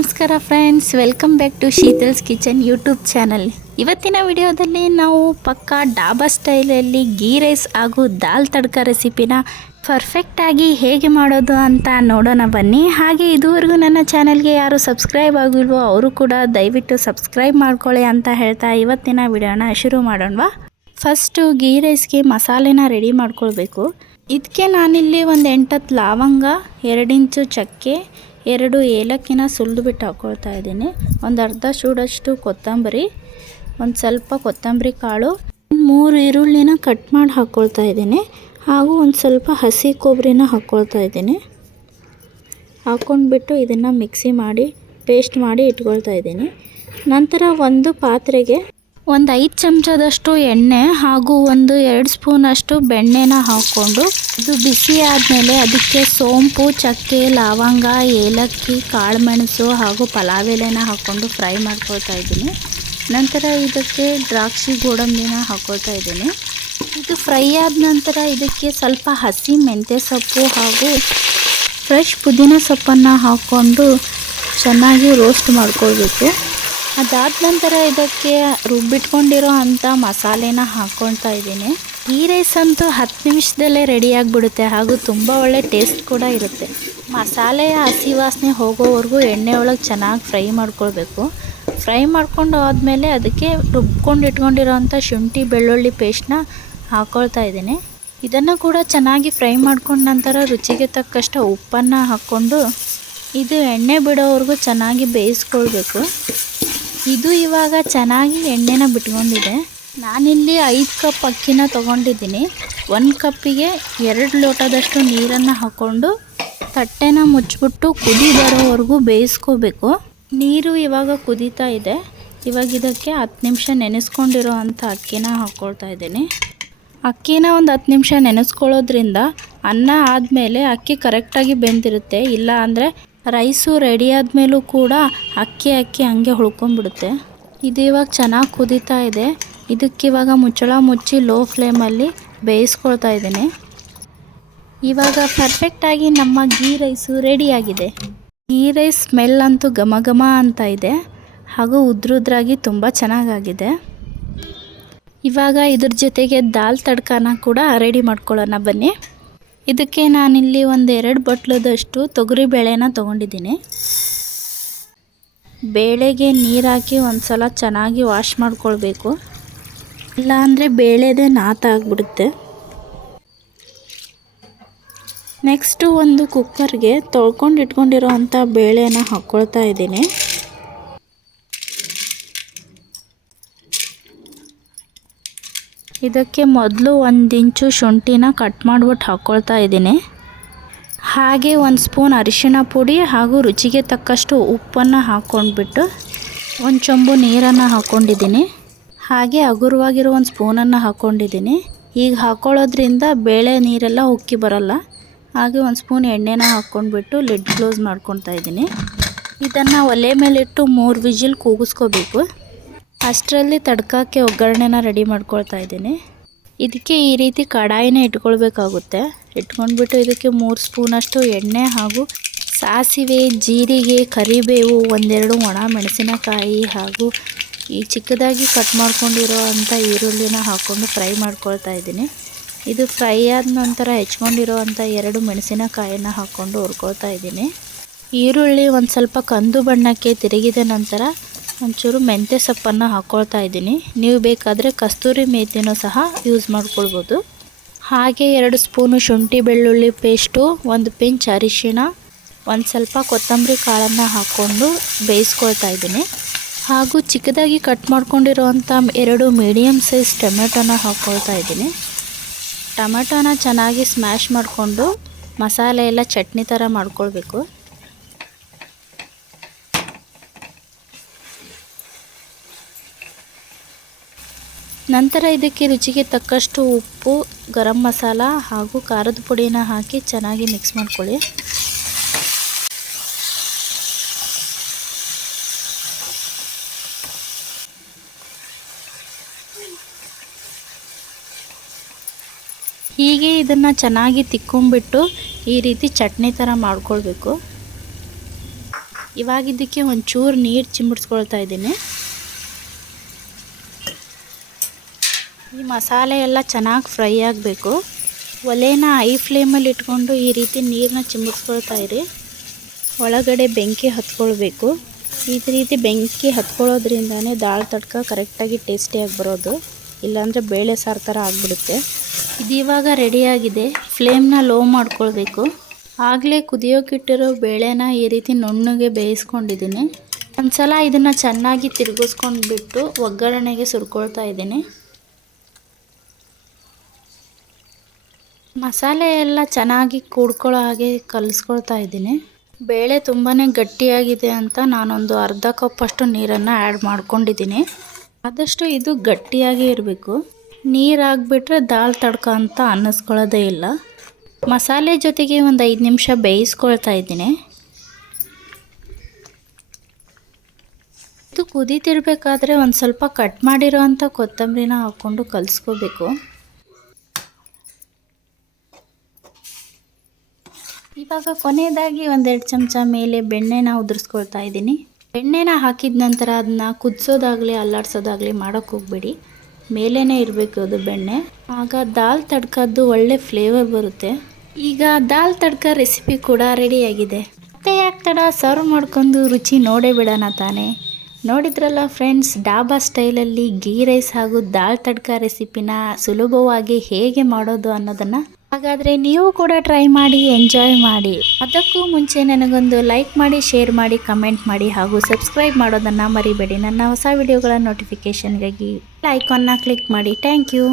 ನಮಸ್ಕಾರ friends, welcome back to Sheetal's kitchen YouTube channel. ಇವತ್ತಿನ ವಿಡಿಯೋದಲ್ಲಿ ನಾವು ಪಕ್ಕಾ ಡಾಬಾ ಸ್ಟೈಲಲ್ಲಿ ಗೀ ರೈಸ್ ಹಾಗೂ ದಾಲ್ ತಡ್ಕ ರೆಸಿಪಿನ ಪರ್ಫೆಕ್ಟಾಗಿ ಹೇಗೆ ಮಾಡೋದು ಅಂತ ನೋಡೋಣ ಬನ್ನಿ. ಹಾಗೆ ಇದುವರೆಗೂ ನನ್ನ ಚಾನಲ್ಗೆ ಯಾರು ಸಬ್ಸ್ಕ್ರೈಬ್ ಆಗಿಲ್ವೋ ಅವರು ಕೂಡ ದಯವಿಟ್ಟು ಸಬ್ಸ್ಕ್ರೈಬ್ ಮಾಡ್ಕೊಳ್ಳಿ ಅಂತ ಹೇಳ್ತಾ ಇವತ್ತಿನ ವಿಡಿಯೋನ ಶುರು ಮಾಡೋಣವಾ. ಫಸ್ಟು ಗೀ ರೈಸ್ಗೆ ಮಸಾಲೆನ ರೆಡಿ ಮಾಡ್ಕೊಳ್ಬೇಕು. ಇದಕ್ಕೆ ನಾನಿಲ್ಲಿ ಒಂದು 8-10 ಲವಂಗ, 2 ಇಂಚು ಚಕ್ಕೆ, 2 ಏಲಕ್ಕಿನ ಸುಲಿದು ಬಿಟ್ಟು ಹಾಕ್ಕೊಳ್ತಾ ಇದ್ದೀನಿ. ಒಂದು ಅರ್ಧ ಚೂಡಷ್ಟು ಕೊತ್ತಂಬರಿ, ಒಂದು ಸ್ವಲ್ಪ ಕೊತ್ತಂಬರಿ ಕಾಳು, 3 ಈರುಳ್ಳಿನ ಕಟ್ ಮಾಡಿ ಹಾಕ್ಕೊಳ್ತಾ ಇದ್ದೀನಿ. ಹಾಗೂ ಒಂದು ಸ್ವಲ್ಪ ಹಸಿ ಕೊಬ್ಬರಿನ ಹಾಕ್ಕೊಳ್ತಾ ಇದ್ದೀನಿ. ಹಾಕ್ಕೊಂಡ್ಬಿಟ್ಟು ಇದನ್ನು ಮಿಕ್ಸಿ ಮಾಡಿ ಪೇಸ್ಟ್ ಮಾಡಿ ಇಟ್ಕೊಳ್ತಾ ಇದ್ದೀನಿ. ನಂತರ ಒಂದು ಪಾತ್ರೆಗೆ ಒಂದು 5 ಚಮಚದಷ್ಟು ಎಣ್ಣೆ ಹಾಗೂ 1-2 ಸ್ಪೂನಷ್ಟು ಬೆಣ್ಣೆನ ಹಾಕ್ಕೊಂಡು ಇದು ಬಿಸಿ ಆದಮೇಲೆ ಅದಕ್ಕೆ ಸೋಂಪು, ಚಕ್ಕೆ, ಲವಂಗ, ಏಲಕ್ಕಿ, ಕಾಳುಮೆಣಸು ಹಾಗೂ ಪಲಾವ್ ಎಲೆನ ಹಾಕ್ಕೊಂಡು ಫ್ರೈ ಮಾಡ್ಕೊಳ್ತಾ ಇದ್ದೀನಿ. ನಂತರ ಇದಕ್ಕೆ ದ್ರಾಕ್ಷಿ ಗೋಡಂಬಿನ ಹಾಕ್ಕೊಳ್ತಾ ಇದ್ದೀನಿ. ಇದು ಫ್ರೈ ಆದ ನಂತರ ಇದಕ್ಕೆ ಸ್ವಲ್ಪ ಹಸಿ ಮೆಂತ್ಯ ಸೊಪ್ಪು ಹಾಗೂ ಫ್ರೆಶ್ ಪುದೀನ ಸೊಪ್ಪನ್ನು ಹಾಕ್ಕೊಂಡು ಚೆನ್ನಾಗಿ ರೋಸ್ಟ್ ಮಾಡ್ಕೊಳ್ಬೇಕು. ಅದಾದ ನಂತರ ಇದಕ್ಕೆ ರುಬ್ಬಿಟ್ಕೊಂಡಿರೋ ಅಂಥ ಮಸಾಲೆನ ಹಾಕ್ಕೊಳ್ತಾ ಇದ್ದೀನಿ. ಈ ರೈಸ್ ಅಂತೂ 10 ನಿಮಿಷದಲ್ಲೇ ರೆಡಿಯಾಗಿಬಿಡುತ್ತೆ ಹಾಗೂ ತುಂಬ ಒಳ್ಳೆ ಟೇಸ್ಟ್ ಕೂಡ ಇರುತ್ತೆ. ಮಸಾಲೆಯ ಹಸಿ ವಾಸನೆ ಹೋಗೋವರೆಗೂ ಎಣ್ಣೆ ಒಳಗೆ ಚೆನ್ನಾಗಿ ಫ್ರೈ ಮಾಡ್ಕೊಳ್ಬೇಕು. ಫ್ರೈ ಮಾಡ್ಕೊಂಡು ಆದಮೇಲೆ ಅದಕ್ಕೆ ರುಬ್ಕೊಂಡು ಇಟ್ಕೊಂಡಿರೋ ಅಂಥ ಶುಂಠಿ ಬೆಳ್ಳುಳ್ಳಿ ಪೇಸ್ಟ್ನ ಹಾಕ್ಕೊಳ್ತಾ ಇದ್ದೀನಿ. ಇದನ್ನು ಕೂಡ ಚೆನ್ನಾಗಿ ಫ್ರೈ ಮಾಡ್ಕೊಂಡ ನಂತರ ರುಚಿಗೆ ತಕ್ಕಷ್ಟು ಉಪ್ಪನ್ನು ಹಾಕ್ಕೊಂಡು ಇದು ಎಣ್ಣೆ ಬಿಡೋವರೆಗೂ ಚೆನ್ನಾಗಿ ಬೇಯಿಸ್ಕೊಳ್ಬೇಕು. ಇದು ಇವಾಗ ಚೆನ್ನಾಗಿ ಎಣ್ಣೆನ ಬಿಟ್ಕೊಂಡಿದೆ. ನಾನಿಲ್ಲಿ 5 ಕಪ್ ಅಕ್ಕಿನ ತೊಗೊಂಡಿದ್ದೀನಿ. 1 ಕಪ್ಪಿಗೆ 2 ಲೋಟದಷ್ಟು ನೀರನ್ನು ಹಾಕ್ಕೊಂಡು ತಟ್ಟೆನ ಮುಚ್ಚಿಬಿಟ್ಟು ಕುದಿ ಬರೋವರೆಗೂ ಬೇಯಿಸ್ಕೋಬೇಕು. ನೀರು ಇವಾಗ ಕುದೀತಾ ಇದೆ. ಇವಾಗ ಇದಕ್ಕೆ 10 ನಿಮಿಷ ನೆನೆಸ್ಕೊಂಡಿರೋ ಅಂಥ ಅಕ್ಕಿನ ಹಾಕ್ಕೊಳ್ತಾ ಇದ್ದೀನಿ. ಅಕ್ಕಿನ ಒಂದು 10 ನಿಮಿಷ ನೆನೆಸ್ಕೊಳ್ಳೋದ್ರಿಂದ ಅನ್ನ ಆದಮೇಲೆ ಅಕ್ಕಿ ಕರೆಕ್ಟಾಗಿ ಬೆಂದಿರುತ್ತೆ. ಇಲ್ಲ ಅಂದರೆ ರೈಸು ರೆಡಿ ಆದಮೇಲೂ ಕೂಡ ಅಕ್ಕಿ ಹಂಗೆ ಉಳ್ಕೊಂಡ್ಬಿಡುತ್ತೆ. ಇದು ಇವಾಗ ಚೆನ್ನಾಗಿ ಕುದೀತಾ ಇದೆ. ಇದಕ್ಕಿವಾಗ ಮುಚ್ಚಳ ಮುಚ್ಚಿ ಲೋ ಫ್ಲೇಮಲ್ಲಿ ಬೇಯಿಸ್ಕೊಳ್ತಾ ಇದ್ದೀನಿ. ಇವಾಗ ಪರ್ಫೆಕ್ಟಾಗಿ ನಮ್ಮ ಗೀ ರೈಸು ರೆಡಿಯಾಗಿದೆ. ಗೀ ರೈಸ್ ಸ್ಮೆಲ್ ಅಂತೂ ಘಮ ಘಮ ಅಂತ ಇದೆ ಹಾಗೂ ಉದ್ರುದ್ರಾಗಿ ತುಂಬ ಚೆನ್ನಾಗಾಗಿದೆ. ಇವಾಗ ಇದ್ರ ಜೊತೆಗೆ ದಾಲ್ ತಡ್ಕನ ಕೂಡ ರೆಡಿ ಮಾಡ್ಕೊಳ್ಳೋಣ ಬನ್ನಿ. ಇದಕ್ಕೆ ನಾನಿಲ್ಲಿ 1-2 ಬಟ್ಲದಷ್ಟು ತೊಗರಿ ಬೇಳೆನ ತೊಗೊಂಡಿದ್ದೀನಿ. ಬೇಳೆಗೆ ನೀರು ಹಾಕಿ ಒಂದು ಸಲ ಚೆನ್ನಾಗಿ ವಾಶ್ ಮಾಡ್ಕೊಳ್ಬೇಕು. ಇಲ್ಲಾಂದರೆ ಬೇಳೆದೇ ನಾತಾಗ್ಬಿಡುತ್ತೆ. ನೆಕ್ಸ್ಟು ಒಂದು ಕುಕ್ಕರ್ಗೆ ತೊಳ್ಕೊಂಡು ಇಟ್ಕೊಂಡಿರೋ ಅಂಥ ಬೇಳೆನ ಹಾಕ್ಕೊಳ್ತಾ ಇದ್ದೀನಿ. ಇದಕ್ಕೆ ಮೊದಲು 1 ಇಂಚು ಶುಂಠಿನ ಕಟ್ ಮಾಡಿಬಿಟ್ಟು ಹಾಕ್ಕೊಳ್ತಾ ಇದ್ದೀನಿ. ಹಾಗೆ 1 ಸ್ಪೂನ್ ಅರಿಶಿಣ ಪುಡಿ ಹಾಗೂ ರುಚಿಗೆ ತಕ್ಕಷ್ಟು ಉಪ್ಪನ್ನು ಹಾಕ್ಕೊಂಡ್ಬಿಟ್ಟು 1 ಚೊಂಬು ನೀರನ್ನು ಹಾಕ್ಕೊಂಡಿದ್ದೀನಿ. ಹಾಗೆ ಹಗುರವಾಗಿರೋ 1 ಸ್ಪೂನನ್ನು ಹಾಕ್ಕೊಂಡಿದ್ದೀನಿ. ಈಗ ಹಾಕ್ಕೊಳ್ಳೋದ್ರಿಂದ ಬೇಳೆ ನೀರೆಲ್ಲ ಉಕ್ಕಿ ಬರೋಲ್ಲ. ಹಾಗೆ 1 ಸ್ಪೂನ್ ಎಣ್ಣೆನ ಹಾಕ್ಕೊಂಡ್ಬಿಟ್ಟು ಲಿಡ್ ಕ್ಲೋಸ್ ಮಾಡ್ಕೊತಾ ಇದ್ದೀನಿ. ಇದನ್ನು ಒಲೆ ಮೇಲಿಟ್ಟು 3 ವಿಜಿಲ್ ಕೂಗಿಸ್ಕೋಬೇಕು. ಅಷ್ಟರಲ್ಲಿ ತಡ್ಕಕ್ಕೆ ಒಗ್ಗರಣೆನ ರೆಡಿ ಮಾಡ್ಕೊಳ್ತಾ ಇದ್ದೀನಿ. ಇದಕ್ಕೆ ಈ ರೀತಿ ಕಡಾಯಿನ ಇಟ್ಕೊಳ್ಬೇಕಾಗುತ್ತೆ. ಇಟ್ಕೊಂಡ್ಬಿಟ್ಟು ಇದಕ್ಕೆ 3 ಸ್ಪೂನಷ್ಟು ಎಣ್ಣೆ ಹಾಗೂ ಸಾಸಿವೆ, ಜೀರಿಗೆ, ಕರಿಬೇವು, 1-2 ಒಣ ಮೆಣಸಿನಕಾಯಿ ಹಾಗೂ ಈ ಚಿಕ್ಕದಾಗಿ ಕಟ್ ಮಾಡ್ಕೊಂಡಿರೋ ಅಂಥ ಈರುಳ್ಳಿನ ಹಾಕ್ಕೊಂಡು ಫ್ರೈ ಮಾಡ್ಕೊಳ್ತಾ ಇದ್ದೀನಿ. ಇದು ಫ್ರೈ ಆದ ನಂತರ ಹೆಚ್ಕೊಂಡಿರೋ ಅಂಥ 2 ಮೆಣಸಿನಕಾಯಿನ ಹಾಕ್ಕೊಂಡು ಹುರ್ಕೊಳ್ತಾ ಇದ್ದೀನಿ. ಈರುಳ್ಳಿ ಒಂದು ಸ್ವಲ್ಪ ಕಂದು ಬಣ್ಣಕ್ಕೆ ತಿರುಗಿದ ನಂತರ ಒಂಚೂರು ಮೆಂತ್ಯ ಸೊಪ್ಪನ್ನು ಹಾಕ್ಕೊಳ್ತಾ ಇದ್ದೀನಿ. ನೀವು ಬೇಕಾದರೆ ಕಸ್ತೂರಿ ಮೇಥಿನೂ ಸಹ ಯೂಸ್ ಮಾಡ್ಕೊಳ್ಬೋದು. ಹಾಗೆ 2 ಸ್ಪೂನು ಶುಂಠಿ ಬೆಳ್ಳುಳ್ಳಿ ಪೇಸ್ಟು, 1 ಪಿಂಚ್ ಅರಿಶಿಣ, ಒಂದು ಸ್ವಲ್ಪ ಕೊತ್ತಂಬರಿ ಕಾಳನ್ನು ಹಾಕ್ಕೊಂಡು ಬೇಯಿಸ್ಕೊಳ್ತಾ ಇದ್ದೀನಿ. ಹಾಗೂ ಚಿಕ್ಕದಾಗಿ ಕಟ್ ಮಾಡ್ಕೊಂಡಿರೋವಂಥ 2 ಮೀಡಿಯಮ್ ಸೈಜ್ ಟೊಮೆಟೊನ ಹಾಕ್ಕೊಳ್ತಾ ಇದ್ದೀನಿ. ಟೊಮೆಟೊನ ಚೆನ್ನಾಗಿ ಸ್ಮ್ಯಾಶ್ ಮಾಡಿಕೊಂಡು ಮಸಾಲೆ ಎಲ್ಲ ಚಟ್ನಿ ಥರ ಮಾಡ್ಕೊಳ್ಬೇಕು. ನಂತರ ಇದಕ್ಕೆ ರುಚಿಗೆ ತಕ್ಕಷ್ಟು ಉಪ್ಪು, ಗರಂ ಮಸಾಲ ಹಾಗೂ ಖಾರದ ಪುಡಿನ ಹಾಕಿ ಚೆನ್ನಾಗಿ ಮಿಕ್ಸ್ ಮಾಡ್ಕೊಳ್ಳಿ. ಹೀಗೆ ಇದನ್ನು ಚೆನ್ನಾಗಿ ತಿಕ್ಕೊಂಡ್ಬಿಟ್ಟು ಈ ರೀತಿ ಚಟ್ನಿ ಥರ ಮಾಡ್ಕೊಳ್ಬೇಕು. ಇವಾಗ ಇದಕ್ಕೆ ಒಂಚೂರು ನೀರು ಚಿಮ್ಮುಡಿಸ್ಕೊಳ್ತಾ ಇದ್ದೀನಿ. ಈ ಮಸಾಲೆ ಎಲ್ಲ ಚೆನ್ನಾಗಿ ಫ್ರೈ ಆಗಬೇಕು. ಒಲೆನ ಹೈ ಫ್ಲೇಮಲ್ಲಿ ಇಟ್ಕೊಂಡು ಈ ರೀತಿ ನೀರನ್ನ ಚಿಮ್ಮುಡಿಸ್ಕೊಳ್ತಾ ಇರಿ. ಒಳಗಡೆ ಬೆಂಕಿ ಹತ್ಕೊಳ್ಬೇಕು. ಈ ರೀತಿ ಬೆಂಕಿ ಹತ್ಕೊಳ್ಳೋದ್ರಿಂದನೇ ದಾಲ್ ತಡ್ಕ ಕರೆಕ್ಟಾಗಿ ಟೇಸ್ಟಿಯಾಗಿ ಬರೋದು, ಇಲ್ಲಾಂದರೆ ಬೇಳೆ ಸಾರು ಥರ ಆಗಿಬಿಡುತ್ತೆ. ಇದು ಇವಾಗ ರೆಡಿಯಾಗಿದೆ. ಫ್ಲೇಮ್ನ ಲೋ ಮಾಡ್ಕೊಳ್ಬೇಕು. ಆಗಲೇ ಕುದಿಯೋಕ್ಕಿಟ್ಟಿರೋ ಬೇಳೆನ ಈ ರೀತಿ ನುಣ್ಣಗೆ ಬೇಯಿಸ್ಕೊಂಡಿದ್ದೀನಿ. ಒಂದ್ಸಲ ಇದನ್ನು ಚೆನ್ನಾಗಿ ತಿರುಗಿಸ್ಕೊಂಡ್ಬಿಟ್ಟು ಒಗ್ಗರಣೆಗೆ ಸುರ್ಕೊಳ್ತಾ ಇದ್ದೀನಿ. ಮಸಾಲೆ ಎಲ್ಲ ಚೆನ್ನಾಗಿ ಕೂಡ್ಕೊಳ್ಳೋ ಹಾಗೆ ಕಲಿಸ್ಕೊಳ್ತಾ ಇದ್ದೀನಿ. ಬೇಳೆ ತುಂಬಾ ಗಟ್ಟಿಯಾಗಿದೆ ಅಂತ ನಾನೊಂದು ಅರ್ಧ ಕಪ್ಪಷ್ಟು ನೀರನ್ನು ಆ್ಯಡ್ ಮಾಡ್ಕೊಂಡಿದ್ದೀನಿ. ಆದಷ್ಟು ಇದು ಗಟ್ಟಿಯಾಗಿ ಇರಬೇಕು. ನೀರು ಹಾಕ್ಬಿಟ್ರೆ ದಾಲ್ ತಡ್ಕ ಅಂತ ಅನ್ನಿಸ್ಕೊಳ್ಳೋದೇ ಇಲ್ಲ. ಮಸಾಲೆ ಜೊತೆಗೆ ಒಂದು 5 ನಿಮಿಷ ಬೇಯಿಸ್ಕೊಳ್ತಾ ಇದ್ದೀನಿ. ಇದು ಕುದೀತಿರ್ಬೇಕಾದ್ರೆ ಒಂದು ಸ್ವಲ್ಪ ಕಟ್ ಮಾಡಿರೋ ಅಂಥ ಕೊತ್ತಂಬರಿನ ಹಾಕ್ಕೊಂಡು ಕಲಿಸ್ಕೋಬೇಕು. ಇವಾಗ ಕೊನೆಯದಾಗಿ 1-2 ಚಮಚ ಮೇಲೆ ಬೆಣ್ಣೆನ ಉದುರಿಸ್ಕೊಳ್ತಾ ಇದ್ದೀನಿ. ಬೆಣ್ಣೆನ ಹಾಕಿದ ನಂತರ ಅದನ್ನ ಕುದಿಸೋದಾಗಲಿ ಅಲ್ಲಾಡ್ಸೋದಾಗಲಿ ಮಾಡೋಕ್ಕೆ ಹೋಗಬೇಡಿ. ಮೇಲೇ ಇರಬೇಕು ಅದು ಬೆಣ್ಣೆ. ಆಗ ದಾಲ್ ತಡ್ಕದ್ದು ಒಳ್ಳೆ ಫ್ಲೇವರ್ ಬರುತ್ತೆ. ಈಗ ದಾಲ್ ತಡ್ಕ ರೆಸಿಪಿ ಕೂಡ ರೆಡಿಯಾಗಿದೆ. ಮತ್ತೆ ಯಾಕೆ ತಡ, ಸರ್ವ್ ಮಾಡ್ಕೊಂಡು ರುಚಿ ನೋಡೇ ಬಿಡೋಣ ತಾನೇ. ನೋಡಿದ್ರಲ್ಲ ಫ್ರೆಂಡ್ಸ್, ಡಾಬಾ ಸ್ಟೈಲಲ್ಲಿ ಗೀ ರೈಸ್ ಹಾಗೂ ದಾಲ್ ತಡ್ಕ ರೆಸಿಪಿನ ಸುಲಭವಾಗಿ ಹೇಗೆ ಮಾಡೋದು ಅನ್ನೋದನ್ನು ಹಾಗಾದರೆ ನೀವು ಕೂಡ ಟ್ರೈ ಮಾಡಿ, ಎಂಜಾಯ್ ಮಾಡಿ. ಅದಕ್ಕೂ ಮುಂಚೆ ನನಗೊಂದು ಲೈಕ್ ಮಾಡಿ, ಶೇರ್ ಮಾಡಿ, ಕಮೆಂಟ್ ಮಾಡಿ ಹಾಗೂ ಸಬ್ಸ್ಕ್ರೈಬ್ ಮಾಡೋದನ್ನು ಮರಿಬೇಡಿ. ನನ್ನ ಹೊಸ ವಿಡಿಯೋಗಳ ನೋಟಿಫಿಕೇಷನ್ಗಾಗಿ ಐಕಾನ್ನ ಕ್ಲಿಕ್ ಮಾಡಿ. Thank you.